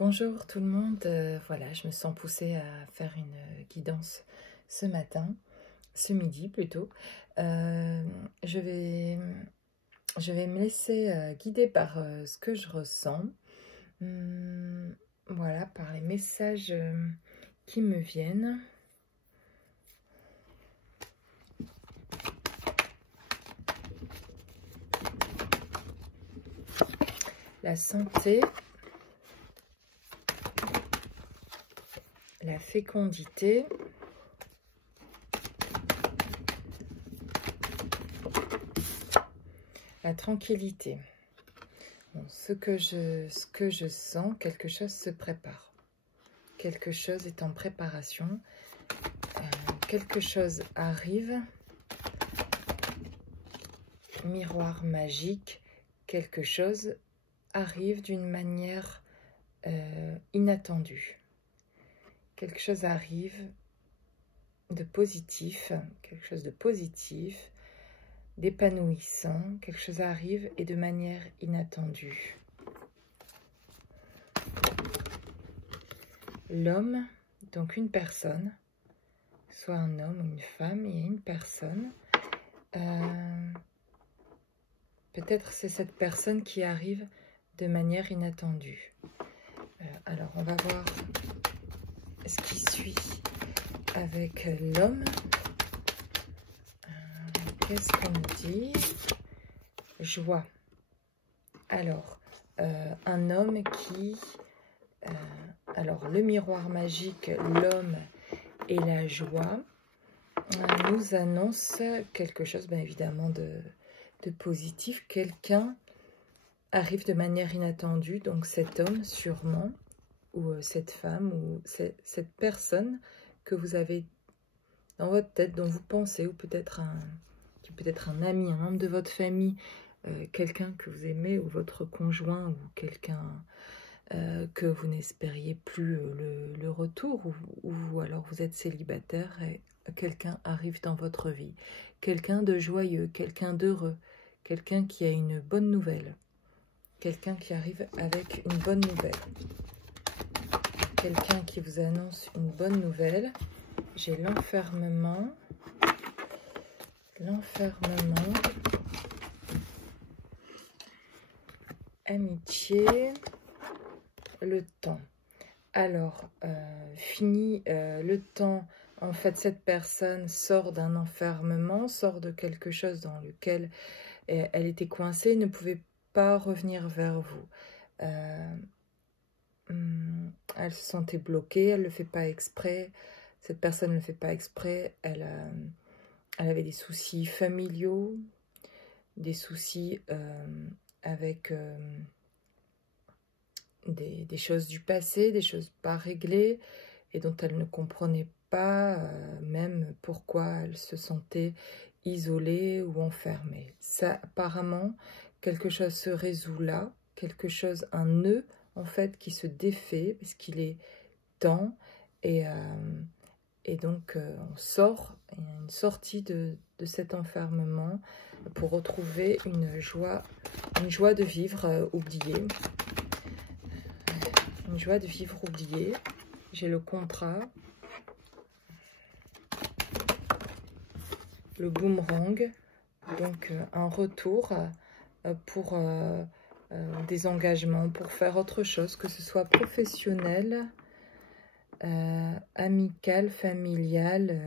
Bonjour tout le monde, voilà, je me sens poussée à faire une guidance ce matin, ce midi plutôt. Euh, je vais, je vais me laisser guider par ce que je ressens, voilà, par les messages qui me viennent. La santé, la fécondité, la tranquillité. Bon, ce que je sens, quelque chose se prépare. Quelque chose est en préparation. Quelque chose arrive. Miroir magique. Quelque chose arrive d'une manière inattendue. Quelque chose arrive de positif, quelque chose de positif, d'épanouissant, quelque chose arrive et de manière inattendue. L'homme, donc une personne, soit un homme ou une femme, il y a une personne. Peut-être c'est cette personne qui arrive de manière inattendue. Alors, on va voir ce qui suit avec l'homme. Qu'est-ce qu'on dit? Joie. Alors, un homme qui... alors, le miroir magique, l'homme et la joie nous annonce quelque chose, bien évidemment, de positif. Quelqu'un arrive de manière inattendue, donc cet homme sûrement, ou cette femme, ou cette personne que vous avez dans votre tête, dont vous pensez, ou peut-être un ami, un membre de votre famille, quelqu'un que vous aimez, ou votre conjoint, ou quelqu'un que vous n'espériez plus le retour, ou alors vous êtes célibataire et quelqu'un arrive dans votre vie. Quelqu'un de joyeux, quelqu'un d'heureux, quelqu'un qui a une bonne nouvelle. Quelqu'un qui arrive avec une bonne nouvelle. Quelqu'un qui vous annonce une bonne nouvelle. J'ai l'enfermement. L'enfermement. Amitié. Le temps. Alors, fini le temps. En fait, cette personne sort d'un enfermement, sort de quelque chose dans lequel elle était coincée, ne pouvait pas revenir vers vous. Elle se sentait bloquée, elle ne le fait pas exprès. Cette personne ne le fait pas exprès. Elle avait des soucis familiaux, des soucis avec des choses du passé, des choses pas réglées et dont elle ne comprenait pas même pourquoi elle se sentait isolée ou enfermée. Ça, apparemment, quelque chose se résout là, quelque chose, un nœud en fait qui se défait parce qu'il est temps et donc on sort, il y a une sortie de cet enfermement pour retrouver une joie de vivre oubliée. Une joie de vivre oubliée. J'ai le contrat. Le boomerang. Donc un retour pour des engagements, pour faire autre chose, que ce soit professionnel, amical, familial,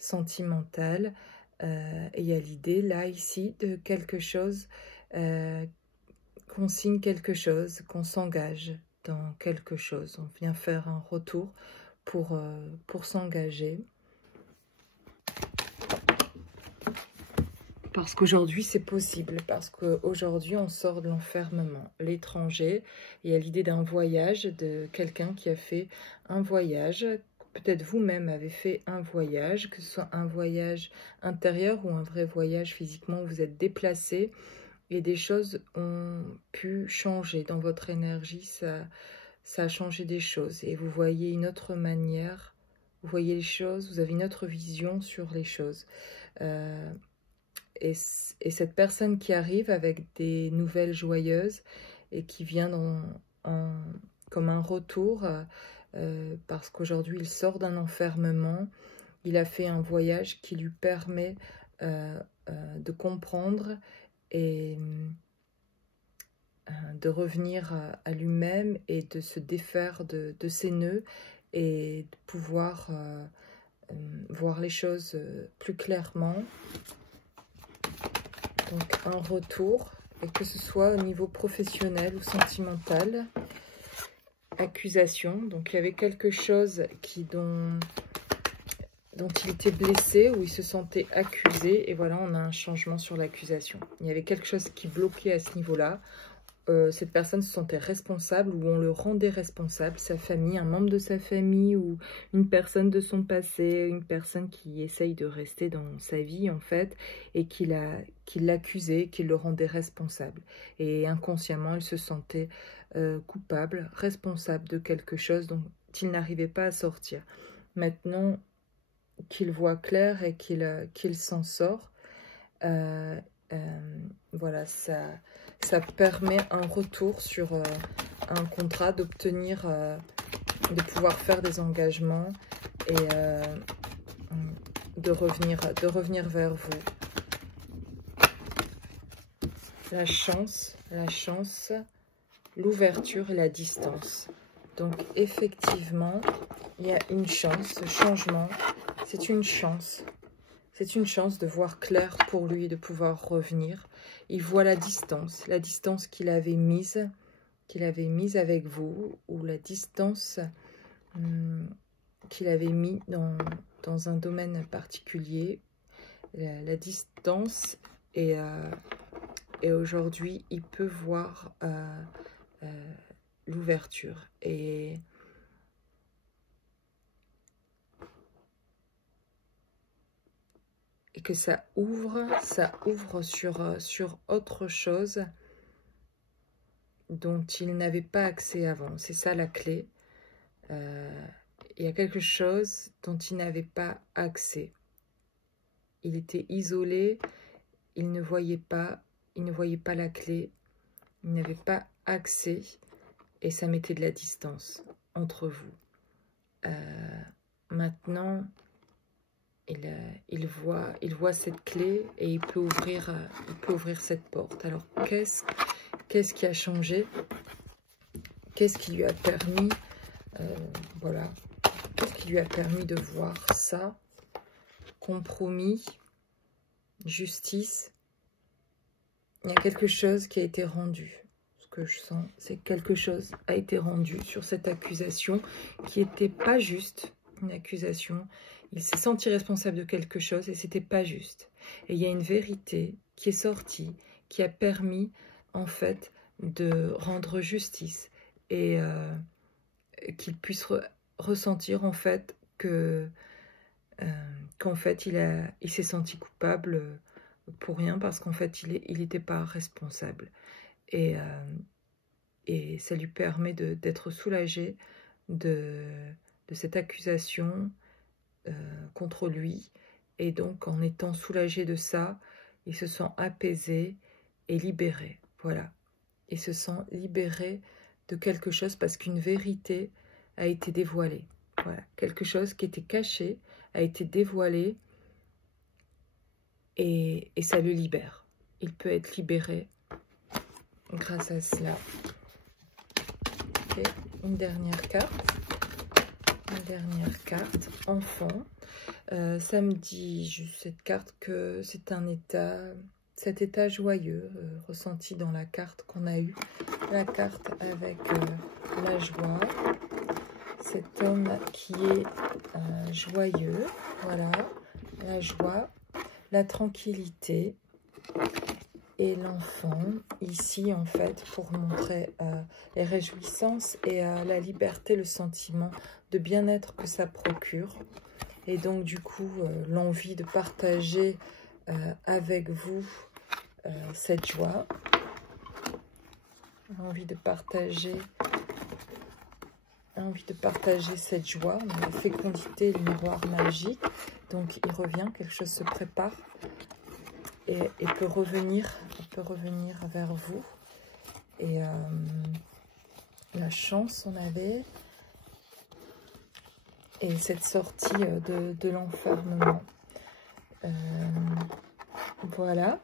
sentimental. Et il y a l'idée là, ici, de quelque chose, qu'on signe quelque chose, qu'on s'engage dans quelque chose. On vient faire un retour pour s'engager. Parce qu'aujourd'hui, c'est possible. Parce qu'aujourd'hui, on sort de l'enfermement. L'étranger, il y a l'idée d'un voyage, de quelqu'un qui a fait un voyage. Peut-être vous-même avez fait un voyage, que ce soit un voyage intérieur ou un vrai voyage physiquement, où vous êtes déplacé. Et des choses ont pu changer dans votre énergie, ça a changé des choses. Et vous voyez une autre manière, vous voyez les choses, vous avez une autre vision sur les choses. Et cette personne qui arrive avec des nouvelles joyeuses et qui vient comme un retour, parce qu'aujourd'hui il sort d'un enfermement, il a fait un voyage qui lui permet de comprendre et de revenir à lui-même et de se défaire de ses nœuds et de pouvoir voir les choses plus clairement. Donc un retour, et que ce soit au niveau professionnel ou sentimental. Accusation, donc il y avait quelque chose dont il était blessé, où il se sentait accusé, et voilà, on a un changement sur l'accusation. Il y avait quelque chose qui bloquait à ce niveau-là. Cette personne se sentait responsable, ou on le rendait responsable, sa famille, un membre de sa famille, ou une personne de son passé, une personne qui essaye de rester dans sa vie en fait, et qui l'accusait, qui le rendait responsable. Et inconsciemment, il se sentait coupable, responsable de quelque chose dont il n'arrivait pas à sortir. Maintenant qu'il voit clair et qu'il s'en sort, voilà, ça permet un retour sur un contrat, d'obtenir, de pouvoir faire des engagements et de revenir vers vous. La chance, l'ouverture et la distance. Donc effectivement, il y a une chance, ce changement, c'est une chance. C'est une chance de voir clair pour lui et de pouvoir revenir. Il voit la distance qu'il avait mise avec vous, ou la distance qu'il avait mis dans un domaine particulier. La distance, et aujourd'hui, il peut voir l'ouverture. Et que ça ouvre sur autre chose dont il n'avait pas accès avant. C'est ça la clé. Il y a quelque chose dont il n'avait pas accès. Il était isolé, il ne voyait pas la clé, il n'avait pas accès, et ça mettait de la distance entre vous. Maintenant, il voit cette clé et il peut ouvrir cette porte. Alors, qu'est-ce qui a changé? Qu'est-ce qui lui a permis, voilà, qu'est-ce qui lui a permis de voir ça? Compromis, justice. Il y a quelque chose qui a été rendu. Ce que je sens, c'est que quelque chose a été rendu sur cette accusation qui n'était pas juste, une accusation. Il s'est senti responsable de quelque chose et c'était pas juste. Et il y a une vérité qui est sortie, qui a permis en fait de rendre justice et qu'il puisse ressentir en fait qu'en fait il s'est senti coupable pour rien, parce qu'en fait il n'était pas responsable. Et ça lui permet d'être soulagé de cette accusation contre lui, et donc en étant soulagé de ça, il se sent apaisé et libéré. Voilà, il se sent libéré de quelque chose parce qu'une vérité a été dévoilée. Voilà, quelque chose qui était caché a été dévoilé, et ça le libère. Il peut être libéré grâce à cela. Okay. Une dernière carte, enfant. Ça me dit juste cette carte que c'est un état, cet état joyeux ressenti dans la carte qu'on a eue, la carte avec la joie, cet homme qui est joyeux, voilà, la joie, la tranquillité et l'enfant, ici en fait pour montrer les réjouissances et la liberté, le sentiment de bien-être que ça procure. Et donc, du coup, l'envie de partager avec vous cette joie. L'envie de partager cette joie. On a la fécondité, le miroir magique. Donc, il revient, quelque chose se prépare et peut revenir vers vous. Et la chance on avait. Et cette sortie de l'enfermement. Voilà.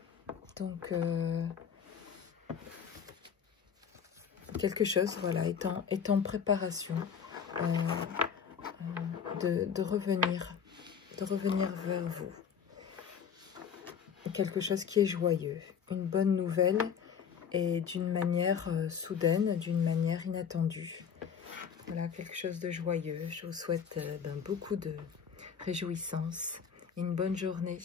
Donc, quelque chose, voilà, est en préparation de revenir vers vous. Quelque chose qui est joyeux, une bonne nouvelle et d'une manière soudaine, d'une manière inattendue. Voilà, quelque chose de joyeux. Je vous souhaite beaucoup de réjouissance et une bonne journée.